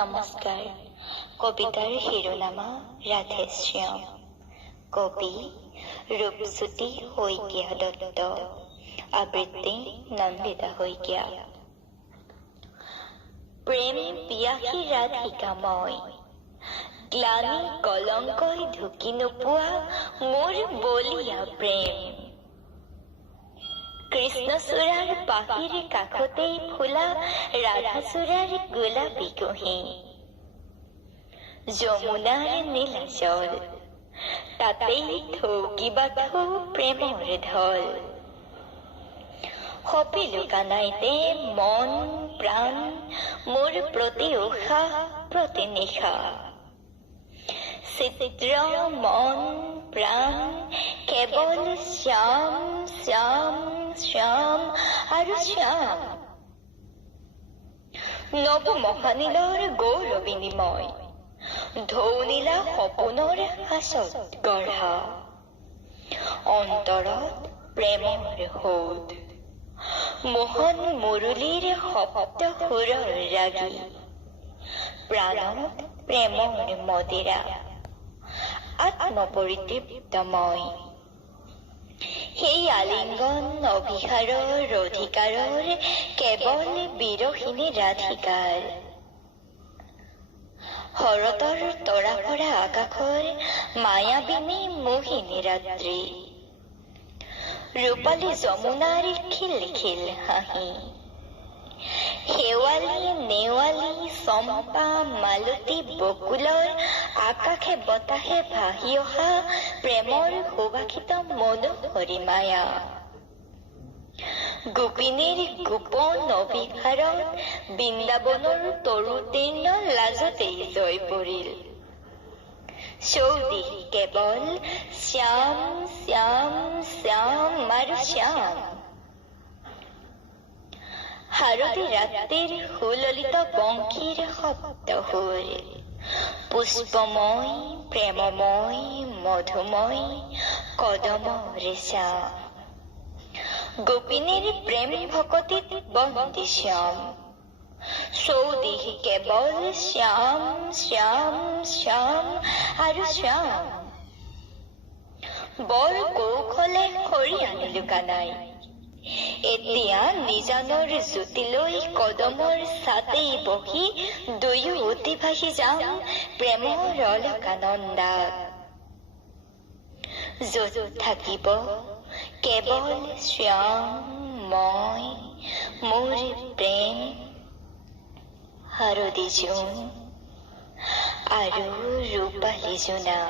নমস্কাৰ। কবিতাৰ শিৰোনামা ৰাধেশ্যাম। কবি ৰূপজ্যোতি শইকীয়া দত্ত। আবৃত্তি নন্দিতা শইকীয়া। প্ৰেম পিয়াসী ৰাধিকা মই, গ্লানি কলংকই ঢুকি নোপোৱা মোৰ বলিয়া প্ৰেম। কৃষ্ণচূড়াৰ পাহিৰ কাষতেই ফুলা ৰাধাচূড়াৰ গোলাপী কুঁহি, যমুনাৰ নীলাচল তাতেই থৌকি বাথৌ প্ৰেমৰ ঢল। সপিলো কানাইতে মন প্ৰাণ মোৰ প্ৰতি উশাহ প্ৰতি নিশা। চিত্ৰ মন প্ৰাণ কেৱল শ্যাম শ্যাম শ্যাম আৰু শ্যাম। নৱ মহানীলৰ গৌৰবিনিময় ঢৌনীলা সপোনৰ হাছত গঢ়া। অন্তৰত প্ৰেমৰ সোঁত মোহন মুৰলীৰ শব্দ সুৰৰ ৰাগী। প্ৰাণত প্ৰেমৰ মদিৰা আত্মপৰিতৃপ্ত মই। সেই আলিংগন অভিসাৰৰ অধিকাৰৰ কেৱল বিৰহিনী ৰাধিকাৰ। শৰতৰ তৰাভৰা আকাশৰ মায়াবিনী মোহিনী ৰাত্ৰি। ৰূপালী যমুনাৰ খিল খিল হাঁহি। শেৱালী নেৱালী চম্পা মালতী বকুলৰ আকাশে বতাহে ভাহি অহা প্ৰেমৰ সুবাসিত মনোহৰী মায়া। গোপিনীৰ গোপন অভিসাৰত বৃন্দাবনৰ তৰুতীৰ্ণ লাজতেই জয় পৰিল। চৌদিশ কেৱল শ্যাম শ্যাম শ্যাম আৰু শ্যাম। শাৰদী ৰাতিৰ সুললিত বংশীৰ শব্দ সুৰ। পুষ্পময় প্ৰেমময় মধুময় কদমৰ চাম। গোপিনীৰ প্ৰেম ভকতিত বন্দী শ্যাম। চৌদিশ কেৱল শ্যাম শ্যাম শ্যাম আৰু শ্যাম। বৰ কৌশলে খৰি আনিলো কানাই। এতিয়া নিজানৰ জ্যোতিলৈ কদমৰ ছাতেই বহি দুয়ো উঠি ভাহি যাম প্ৰেমৰ অলকানন্দাত। য'ত থাকিব কেৱল শ্যাম মই মোৰ প্ৰেম শাৰদী জোন আৰু ৰূপালী জোনা।